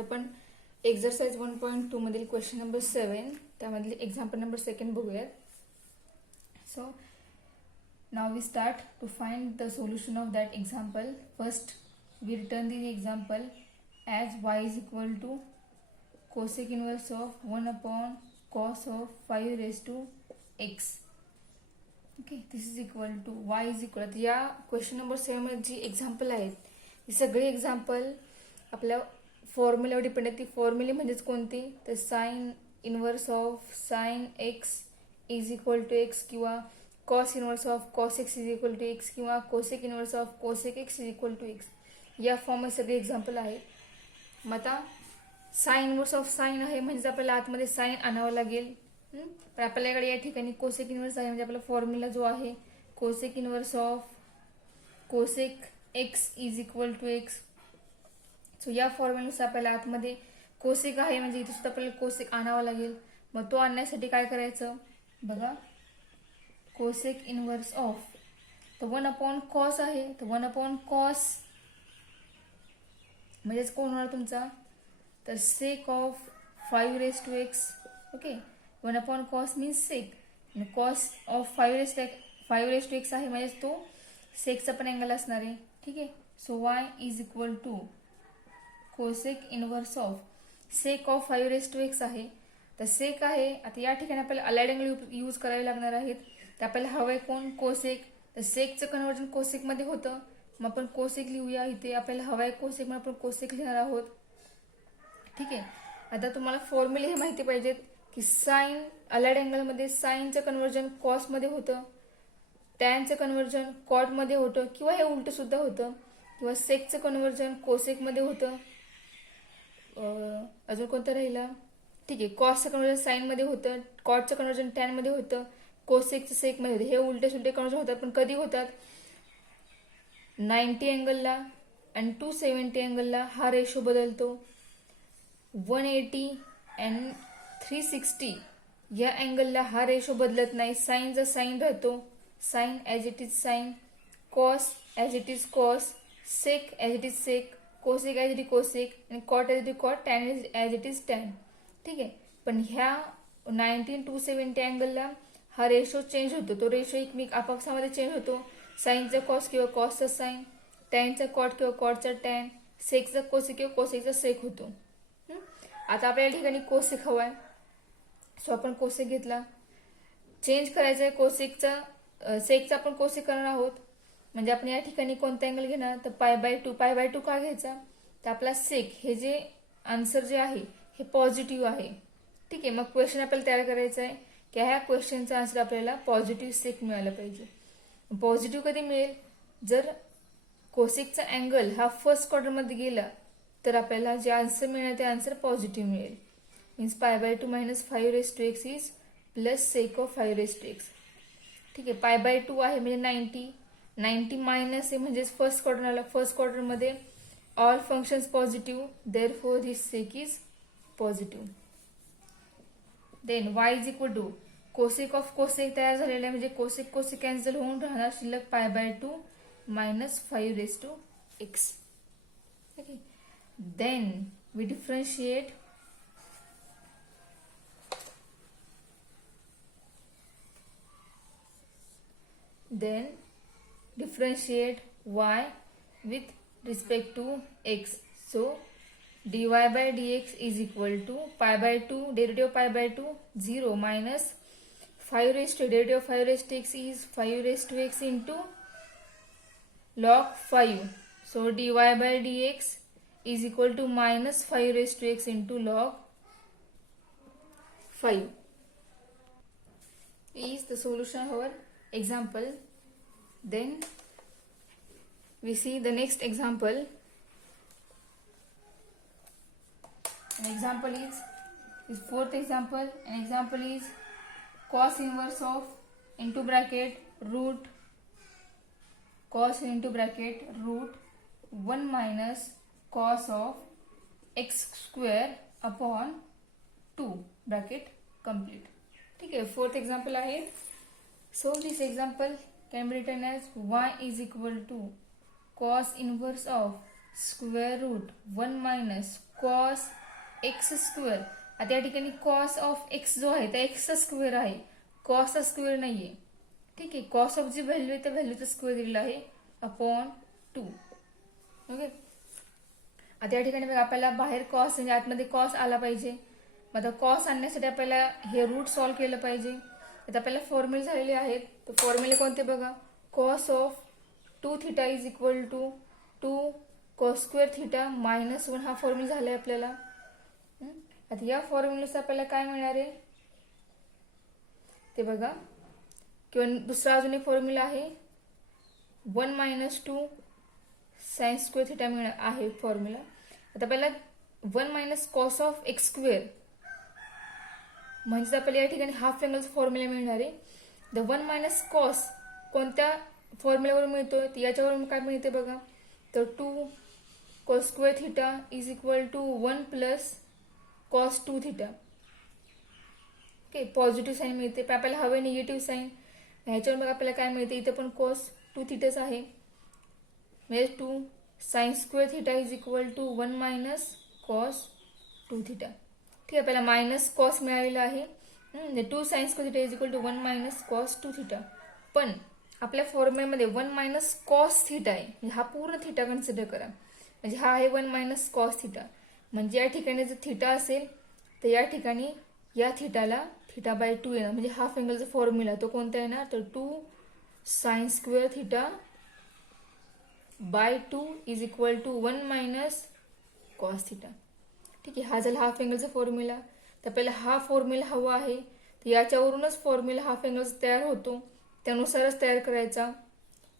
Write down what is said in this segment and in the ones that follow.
आपण एक्झरसाइज 1.2 मधील question number 7 त्यामधील एक्झाम्पल नंबर 2 बघूयात. So now we start to find the solution of that example. First we return the example as y is equal to cosec inverse of 1 upon cos of 5 raised to x. Okay, this is equal to y is equal. या question number 7 मध्ये जी example आहेत ही सगळी example आपल्या फॉर्म्युलावर depend आहे. ती फॉर्म्युले म्हणजेच कोणती, तर sine inverse of sine X is equal to X किंवा cos inverse of cos X is equal to X किंवा cosec inverse of cosec x is equal to X. या फॉर्ममध्ये सगळे एक्झाम्पल आहेत. मग आता साइन इनवर्स ऑफ साइन आहे म्हणजे आपल्याला आतमध्ये साइन आणावं लागेल. पण आपल्याकडे या ठिकाणी कोसेक इनवर्स आहे म्हणजे आपला फॉर्म्युला जो आहे cosec inverse of cosec x is equal to x. So या फॉर्म्युल्यानुसार आपल्याला आतमध्ये कोसेक आहे म्हणजे इथे सुद्धा आपल्याला कोसेक आणावा लागेल. मग तो आणण्यासाठी काय करायचं बघा, कोसेक इनवर्स ऑफ तर 1 अपॉन कॉस आहे, तर 1 अपॉन कॉस म्हणजेच कोण होणार तुमचा, तर sec of 5 raise to x. Okay, 1 upon cos means sec, cos of 5 raise to x आहे म्हणजेच तो सेकचा पण अँगल असणार आहे. ठीक आहे. So y is equal to cosec inverse of sec of 5 raise to x आहे, तर सेक आहे. आता या ठिकाणी आपल्याला अलाइड अँगल यूज करावे लागणार आहेत. तर आपल्याला हवंय कोण, कोसेक. तर सेकचं कन्वर्जन कोसेक मध्ये होतं, मग आपण कोसेक लिहूया. इथे आपल्याला हवाय कोसेक म्हणून आपण कोसेक लिहिणार आहोत. ठीक आहे. आता तुम्हाला फॉर्म्युले हे माहिती पाहिजेत की साइन अलाइड अँगल मध्ये साइनचं कन्वर्जन कॉस मध्ये होतं, टॅनचं कन्वर्जन कॉट मध्ये होतं किंवा हे उलट सुद्धा होतं, किंवा सेकचं कन्वर्जन कोसेक मध्ये होतं. अजून कोणतं राहिला, ठीक आहे, कॉसचं कन्वर्जन साइन मध्ये होतं, कॉटचं कन्वर्जन टॅन मध्ये होतं, कोसेकचं सेक मध्ये होतं. हे उलटे सुलटे कन्वर्जन होतात, पण कधी होतात, 90 अँगलला आणि 270 अँगलला हा रेशो बदलतो. 180 अँड 360 या अँगलला हा रेशो बदलत नाही. साइनचा साइन राहतो, sine as it is sine, cos as it is cos, sec as it is sec, cosec as it is cosec आणि cot as it is cot, tan as it is tan. ठीक आहे. पण ह्या 90 270 अँगलला हा ratio change होतो. तो ratio एकमेक आपापसामध्ये change होतो. साइनचा cos किंवा कॉसचा साइन, टॅनचा कॉट किंवा कॉटचा टॅन, सेकचा कोसेक किंवा कोसेकचा सेक होतो. आता आपल्या ठिकाणी कोसेक हवाय, सो आपण कोसेक घेतला. चेंज करायचा आहे कोसेकचा, सेकचा आपण कोसेक करणार आहोत. म्हणजे आपण या ठिकाणी कोणता अँगल घेणार, तर π/2. π/2 का घ्यायचा, तर आपला सेक हे जे आन्सर जे आहे हे पॉझिटिव्ह आहे. ठीक आहे. मग क्वेश्चन आपल्याला तयार करायचं आहे की ह्या क्वेश्चनचा आन्सर आपल्याला पॉझिटिव्ह सेक मिळाला पाहिजे. पॉझिटिव्ह कधी मिळेल, जर कोसेकचा अँगल हा फर्स्ट क्वाड्रंटमध्ये गेला तर आपल्याला जे आन्सर मिळणार ते आन्सर पॉझिटिव्ह मिळेल. Means π/2 minus 5 raise to X is plus sec of 5 raise to X. ठीक आहे. π/2 आहे म्हणजे 90 मायनस आहे म्हणजे फर्स्ट क्वाड्रंट आला. फर्स्ट क्वाड्रंटमध्ये all functions positive, therefore his sec is positive. Then y is equal to cosec of cosec तयार झालेला आहे म्हणजे कोसेक कोसेक कॅन्सल होऊन राहणार शिल्लक π/2 minus 5 raise to x. Okay. Then we differentiate y with respect to x. So dy by dx is equal to π/2 derivative of π/2 0 minus 5 raised to derivative of 5 raised to x is 5 raised to x into log 5. So dy by dx is equal to minus 5 raised to x into log 5 is the solution of our example. Then we see the next example. An example is fourth example. An example is cos inverse of into bracket root cos into bracket root 1 minus cos of x square upon 2 bracket complete. ठीक आहे. Fourth example आहे. So this example can be written as y is equal to cos inverse of square root 1 minus cos x square. आता या ठिकाणी cos of x जो आहे त्या एक्सचा स्क्वेअर आहे, कॉसचा स्क्वेअर नाहीये. ठीक आहे, कॉस ऑफ जी व्हॅल्यू आहे त्या व्हॅल्यूचा स्क्वेअर दिलेला आहे अपॉन 2. ओके, आता या ठिकाणी बघा आपल्याला बाहेर कॉस म्हणजे आतमध्ये कॉस आला पाहिजे. मग आता कॉस आणण्यासाठी आपल्याला हे रूट सॉल्व्ह केलं पाहिजे. आता आपल्याला फॉर्म्युले झालेले आहेत. तर फॉर्म्युले कोणते बघा, cos of 2 theta is equal to 2 cos square theta minus 1 हा फॉर्म्युला झालाय आपल्याला. आता या फॉर्म्युल्यानुसार आपल्याला काय मिळणार आहे ते बघा, किंवा दुसरा अजून एक फॉर्म्युला आहे 1 मायनस 2 साइन स्क्वेअर थिटा मिळणार आहे फॉर्म्युला. आता पहिला 1 minus cos of x square म्हणजे आपल्याला या ठिकाणी हाफ अँगलचा फॉर्म्युला मिळणार आहे. द 1 मायनस कॉस कोणत्या फॉर्म्युल्यावरून मिळतो, याच्यावरून काय मिळते बघा, तर 2 cos square theta is equal to 1 plus cos 2 theta. Okay, positive sign मिळते. पण आपल्याला हवे निगेटिव्ह साईन, ह्याच्यावर बघा आपल्याला काय मिळते, इथे पण कॉस 2 थिटाच आहे. म्हणजे 2 sine square theta is equal to 1 minus cos 2 theta. ठीक आहे, आपल्याला मायनस कॉस मिळालेला आहे. 2 sine square theta is equal to 1 minus cos 2 theta. पण आपल्या फॉर्म्युल्यामध्ये 1 मायनस कॉस थिटा आहे, म्हणजे हा पूर्ण थिटा कन्सिडर करा. म्हणजे हा आहे 1 मायनस कॉस थिटा. म्हणजे या ठिकाणी जर थिटा असेल तर या ठिकाणी या थिटाला थिटा बाय 2 येणार. म्हणजे हाफ अँगलचा फॉर्म्युला तो कोणता येणार, तर 2 sine square theta by 2 is equal to 1 minus cos theta. ठीक आहे, हा झाला हाफ अँगलचा फॉर्म्युला. तर आपल्याला हा फॉर्म्युला हवा आहे, तर याच्यावरूनच फॉर्म्युला हाफ अँगलचा तयार होतो, त्यानुसारच तयार करायचा.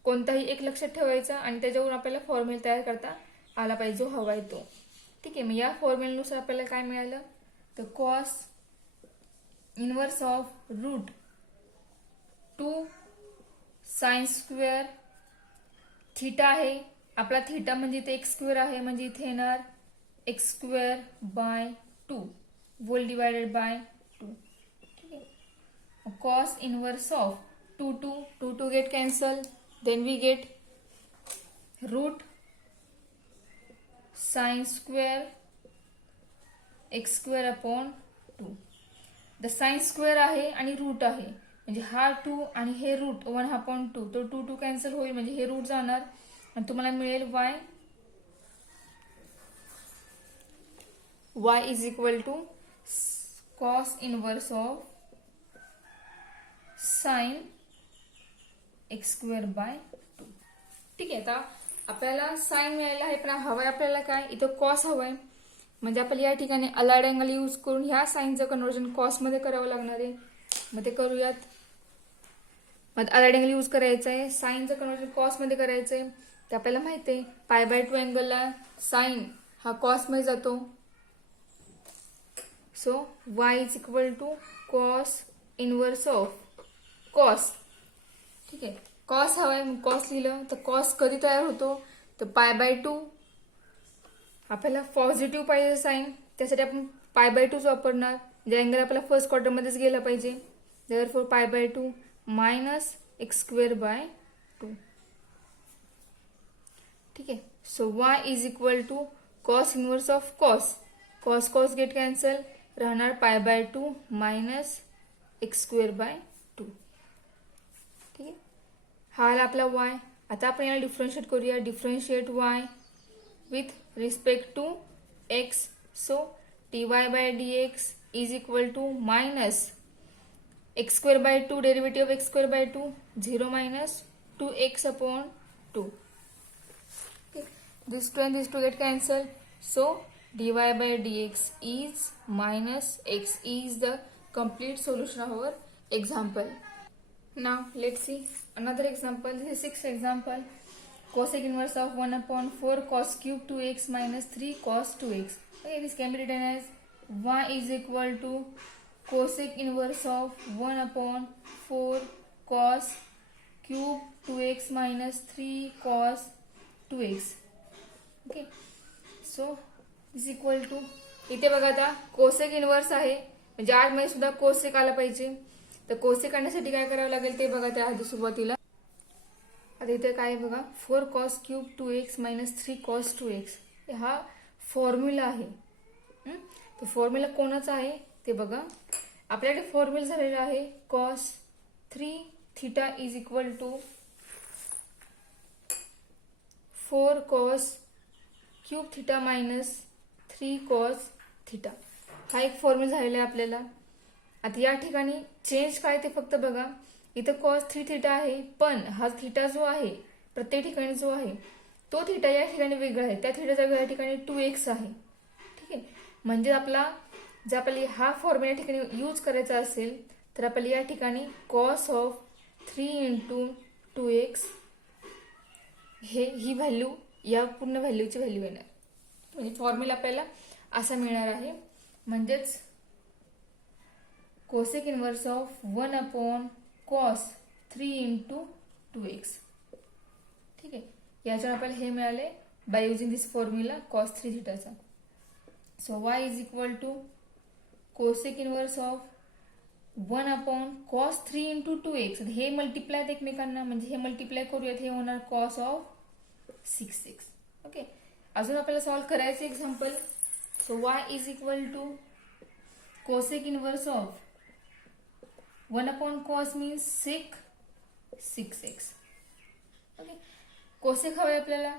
कोणताही एक लक्षात ठेवायचा आणि त्याच्यावरून आपल्याला फॉर्म्युला तयार करता आला पाहिजे जो हवा आहे तो. ठीक आहे, मग या फॉर्म्युल्यानुसार आपल्याला काय मिळालं, तर cos inverse of root 2 sine square theta आहे. आपला थिटा म्हणजे इथे एक्स स्क्वेअर आहे, म्हणजे इथे येणार x square by 2 whole divided by 2. ठीक आहे, cos inverse of 2 get cancel, then we get root sin square x square upon 2. The sine square आहे आणि रूट आहे, म्हणजे हा 2 आणि हे रूट 1 अपॉन 2, तो 2 कॅन्सल होईल, म्हणजे हे रूट जाणार आणि तुम्हाला मिळेल y is equal to cos inverse of sine x square by 2. ठीक आहे, आता आपल्याला साइन मिळालेला आहे, पण हवंय आपल्याला काय, इथं कॉस हवंय. म्हणजे आपल्याला या ठिकाणी अलाइड अँगल यूज करून ह्या साइनचं कन्वर्जन कॉस मध्ये करावं लागणार आहे. मग ते करूयात. मग अलाइड अँगल यूज करायचं आहे, साइनचं कन्वर्जन कॉस मध्ये करायचं आहे. ते आपल्याला माहिती आहे, पाय बाय 2 अँगलला साइन हा कॉस मध्ये जातो. So y is equal to cos inverse of cos. ठीक आहे, कॉस हवाय, कॉस लिहिलं तर कॉस कधी तयार होतो, तर पाय बाय 2. आपल्याला पॉझिटिव्ह पाहिजे साइन, त्यासाठी आपण पाय बाय 2 वापरणार. जे अँगल आपल्याला फर्स्ट क्वार्टर मध्येच गेला पाहिजे, therefore pi by 2 minus X square by 2. ठीक आहे, so y is equal to cos inverse of cos. Cos cos get cancel, राहणार pi by 2 minus X square by 2. ठीक आहे, हा आला आपला y. आता आपण याला डिफरन्शिएट करूया. Differentiate y with respect to x. So dy by dx is equal to minus x square by 2 derivative of x square by 2 0 minus 2x upon 2. Okay. This 2 and this 2 get cancelled. So dy by dx is minus x is the complete solution of our example. Now let's see another example. This is 6th example. Cosec inverse of 1 upon 4 cos cube 2x minus 3 cos 2x. Okay, this can be written as y is equal to cosec inverse of 1 upon 4 cos cube 2x minus 3 cos 2x. Okay, so this is equal to, इथे बघा आता cosec inverse आहे, म्हणजे R मध्ये सुद्धा cosec आला पाहिजे. तर कोसेक काढण्यासाठी काय करावं लागेल ते बघा त्या आधी सुरुवातीला. आता आता इथे काय आहे बघा, 4 cos cube 2x minus 3 cos 2x हा फॉर्म्युला आहे. तो फॉर्म्युला कोणाचा आहे ते बघा. आपल्याकडे फॉर्म्युला झालेला आहे cos 3 theta is equal to 4 cos cube theta minus 3 cos theta. हा एक फॉर्म्युला झालेला आहे आपल्याला. आता या ठिकाणी चेंज काय ते फक्त बघा, इथं cos 3 थीटा आहे, पण हा थीटा जो आहे प्रत्येक ठिकाणी जो आहे तो थीटा या ठिकाणी वेगळा आहे, त्या थीटाचा या ठिकाणी 2x आहे. ठीक आहे, म्हणजे जर आपल्याला हा फॉर्म्युला या ठिकाणी यूज करायचा असेल तर आपल्याला या ठिकाणी cos of 3 into 2x he value या पूर्ण व्हॅल्यूची व्हॅल्यू येणार. म्हणजे फॉर्म्युला आपल्याला असा मिळणार आहे. म्हणजेच cosec inverse of 1 upon cos 3 into 2x. ठीक आहे, याच्यावर आपल्याला हे मिळाले by using this formula cos 3 थीटाचा. So y is equal to cosec inverse of 1 upon cos 3 into 2x. हे मल्टिप्लाय आहेत एकमेकांना, म्हणजे हे मल्टिप्लाय करूयात, हे होणार cos ऑफ 6x. ओके, अजून आपल्याला सॉल्व्ह करायचं example. So y is equal to cosec inverse of 1 upon cos means sec 6x. Okay, cosec हवंय आपल्याला,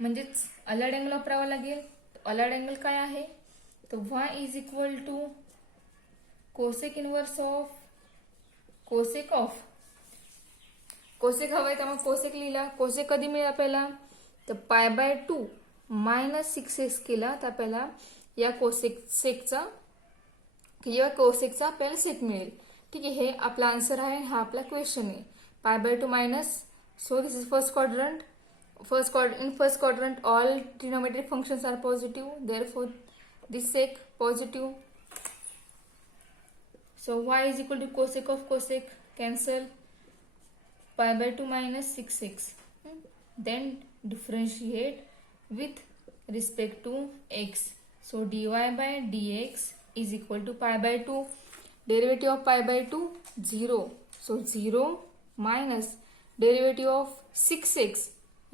म्हणजेच अलाइड अँगल वापरावा लागेल. अलाइड अँगल काय आहे, तर y is equal to cosec inverse of cosec हवंय, त्यामुळे कोसेक लिहिला. कोसेक कधी मिळेल आपल्याला, तर π/2 मायनस 6x केला तर आपल्याला या कोसेकचा आपल्याला सेक मिळेल. ठीक आहे, हे आपला आन्सर आहे, हा आपला क्वेश्चन आहे. π/2 minus, so this is first quadrant. In first quadrant all trigonometric functions are positive, therefore this sec positive. So y is equal to cosec of cosec, cancel, π/2 minus 6x. Then differentiate with respect to x. So dy by dx is equal to π/2. Derivative of π/2 0. So 0 minus derivative of 6x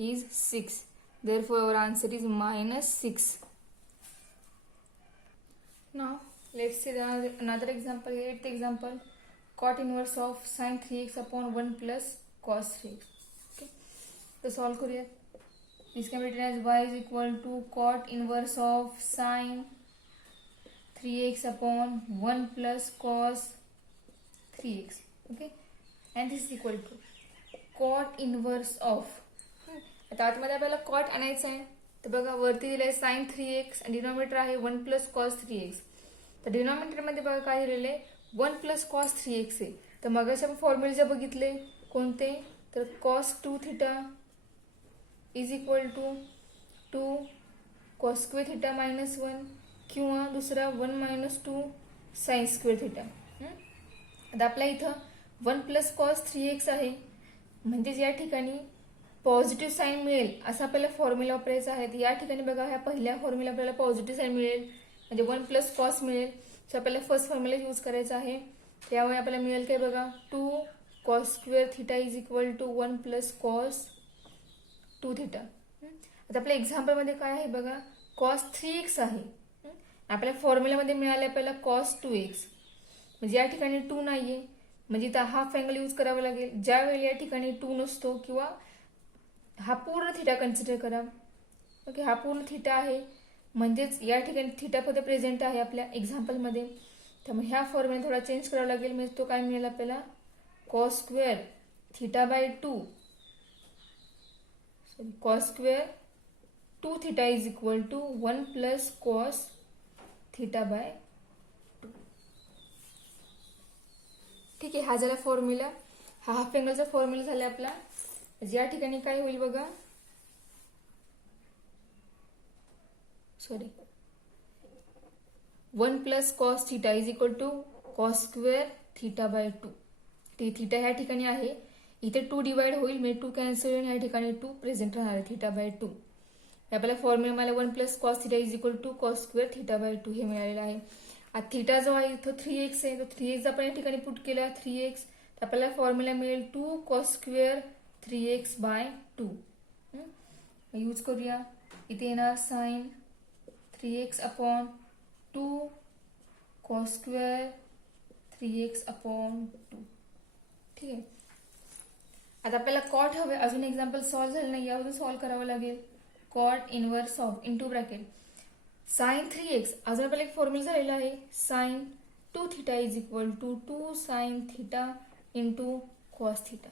is 6. Therefore our answer is minus 6. Now let's see another example. 8th example, cot inverse of sin 3x upon 1 plus cos 3x. Okay, so solve करूयात. This can be written as y is equal to cot inverse of sin 3x upon 1 plus cos 3x. Okay, and this is equal to cot inverse of. आता आतमध्ये आपल्याला cot आणायचं आहे, तर बघा वरती दिलंय साइन 3x आणि डिनॉमिनेटर आहे 1 प्लस कॉस 3x. तर डिनॉमिनेटर मध्ये बघा काय दिलेलं आहे 1 प्लस कॉस 3x आहे. तर मगाशी आपण फॉर्म्युले बघितले कोणते, तर cos 2 theta is equal to 2 cos square theta minus 1 किंवा दुसरा 1 मायनस 2 साइन स्क्वेअर थीटा. आता आपल्या इथं 1 प्लस कॉस 3x आहे, म्हणजेच या ठिकाणी पॉझिटिव्ह साईन मिळेल असा आपल्याला फॉर्म्युला वापरायचा आहे. या ठिकाणी बघा ह्या पहिल्या फॉर्म्युला आपल्याला पॉझिटिव्ह साईन मिळेल, म्हणजे 1 प्लस कॉस मिळेल. सो आपल्याला फर्स्ट फॉर्म्युला यूज करायचा आहे. त्यामुळे आपल्याला मिळेल काय बघा 2 cos square theta is equal to 1 plus cos 2 theta. आता आपल्या एक्झाम्पलमध्ये काय आहे बघा cos 3x आहे. आपल्या फॉर्म्युलामध्ये मिळाले आपल्याला cos 2x, म्हणजे या ठिकाणी 2 नाहीये, म्हणजे इथं हाफ अँगल यूज करावा लागेल. ज्यावेळी या ठिकाणी 2 नसतो किंवा हा पूर्ण थीटा कन्सिडर करा. ओके, हा पूर्ण थीटा आहे, म्हणजेच या ठिकाणी थीटा पद प्रेझेंट आहे आपल्या एक्झाम्पलमध्ये. त्यामुळे ह्या फॉर्म्युला थोडा चेंज करावा लागेल. म्हणजे तो काय मिळेल आपल्याला cos square theta by 2 cos square 2 theta is equal to 1 plus cos theta by 2. ठीक आहे, हा झाला फॉर्म्युला. हा हाफ अँगलचा फॉर्म्युला झाला आपला. या ठिकाणी काय होईल बघा, sorry 1 plus cos theta is equal to cos square theta by 2. Theta ह्या ठिकाणी आहे, इथे 2 डिवाइड होईल, म्हणजे 2 कॅन्सल होईल, या ठिकाणी 2 प्रेझेंट राहणार आहे थीटा बाय 2. आपल्याला फॉर्म्युला मला 1 plus cos theta is equal to cos square theta by 2 हे मिळालेलं आहे. आता थीटा जो आहे इथं 3x आहे, तर 3x आपण या ठिकाणी पुट केला 3x, तर आपल्याला फॉर्म्युला मिळेल 2 कॉस स्क्वेअर 3x/2 यूज करूया. इथे येणार sign 3x/2 cos square 3x/2. ठीक आहे. आता आपल्याला कॉट हवे. अजून एक्झाम्पल सॉल्व्ह झालं नाही, यावरून सॉल्व्ह करावं लागेल. Cot inverse of into bracket sine 3x. अजून आपल्याला एक फॉर्म्युला झालेला आहे. Sine 2θ is equal to 2 sine theta into cos theta.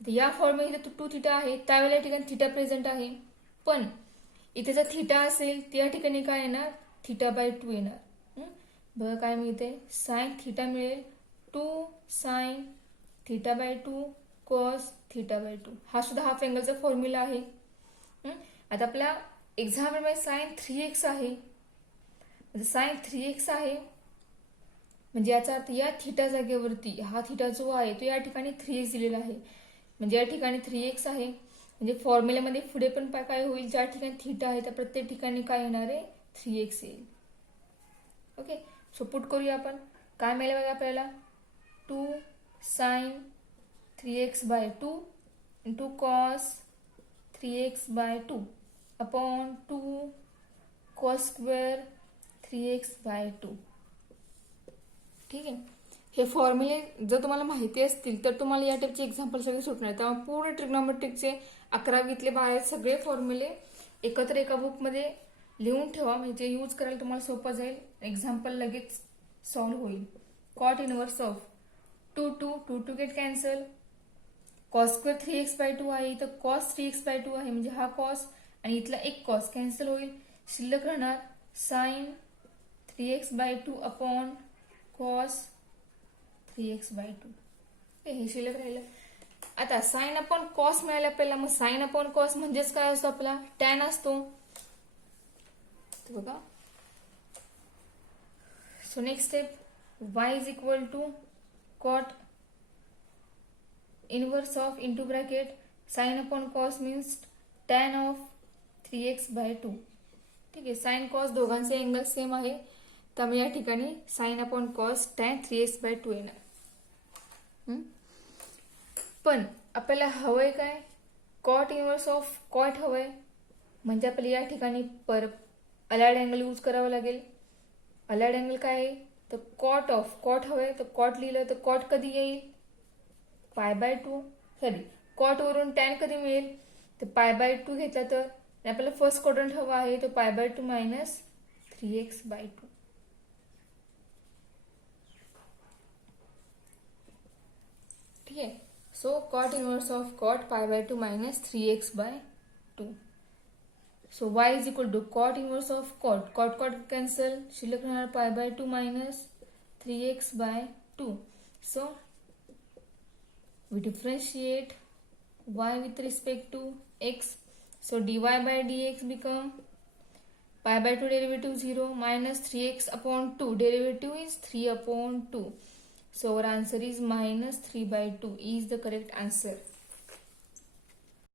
आता या फॉर्म्युला 2θ आहे, त्यावेळेला या ठिकाणी थिटा प्रेझेंट आहे. पण इथे जर थिटा असेल तर या ठिकाणी काय येणार, θ/2 येणार. बघा काय मिळते, साइन थिटा मिळेल 2 साइन θ/2 कॉस θ/2. हा सुद्धा हाफ अँगलचा फॉर्म्युला आहे. आता आपला एक्झाम्पल मध्ये साइन 3x आहे. साइन 3x आहे म्हणजे याचा अर्थ या थिटा जागेवरती हा थिटा जो आहे तो या ठिकाणी 3x दिलेला आहे. म्हणजे या ठिकाणी 3x आहे. म्हणजे फॉर्म्युल्यामध्ये पुढे पण काय होईल, ज्या ठिकाणी थिटा आहे त्या प्रत्येक ठिकाणी काय येणार आहे, 3x येईल. ओके. सो पुट करूया आपण. काय मिळेल बघा आपल्याला, 2 sine 3x/2 into cos 3x/2 upon 2 cos square 3x/2. ठीक आहे. हे फॉर्म्युले जर तुम्हाला माहिती असतील तर तुम्हाला या टाईपचे एक्झाम्पल सगळे सुटणार. त्यामुळे पूर्ण ट्रिग्नॉमेट्रिकचे 11वीतले 12 सगळे फॉर्म्युले एकत्र एका बुकमध्ये लिहून ठेवा, म्हणजे यूज करायला तुम्हाला सोपं जाईल. एक्झाम्पल लगेच सॉल्व्ह होईल. Cot inverse of 2 get cancel. Cos square 3x/2 आहे, इथं कॉस 3x/2 आहे म्हणजे हा कॉस आणि इथला एक कॉस कॅन्सल होईल. शिल्लक राहणार sign 3x/2 upon cos 3x/2. हे शिल्लक राहिलं. आता साइन अपॉन कॉस मिळाला आपल्याला. मग साइन अपॉन कॉस म्हणजेच काय असतो, आपला टॅन असतो. बघा. So next step, y is equal to cot inverse of into bracket sine upon cos means tan of 3x/2. ठीक आहे. साइन कॉस दोघांचे अँगल सेम आहे, त्यामुळे या ठिकाणी sign upon cos tan 3x/2 येणार. पण आपल्याला हवंय काय, कॉट इनवर्स ऑफ कॉट हवंय. म्हणजे आपल्याला या ठिकाणी अलाइड अँगल यूज करावा लागेल. अलाइड अँगल काय आहे, तर कॉट ऑफ कॉट हवंय. तर कॉट लिहिलं तर कॉट कधी येईल, π/2. सॉरी, कॉट वरून टॅन कधी मिळेल, तर π/2 घेतला तर. आपल्याला फर्स्ट क्वाड्रंट हवा आहे, तो π/2 मायनस 3x/2. ठीक आहे. So cot inverse of cot π/2 minus 3x/2. So y is equal to cot inverse of cot. Cot cancel, शिल्लक राहणार π/2 minus 3x/2. So we differentiate y with respect to x. So dy/dx become π/2 derivative 0 minus 3x/2 derivative is 3/2. So our answer is minus 3/2 is the correct answer.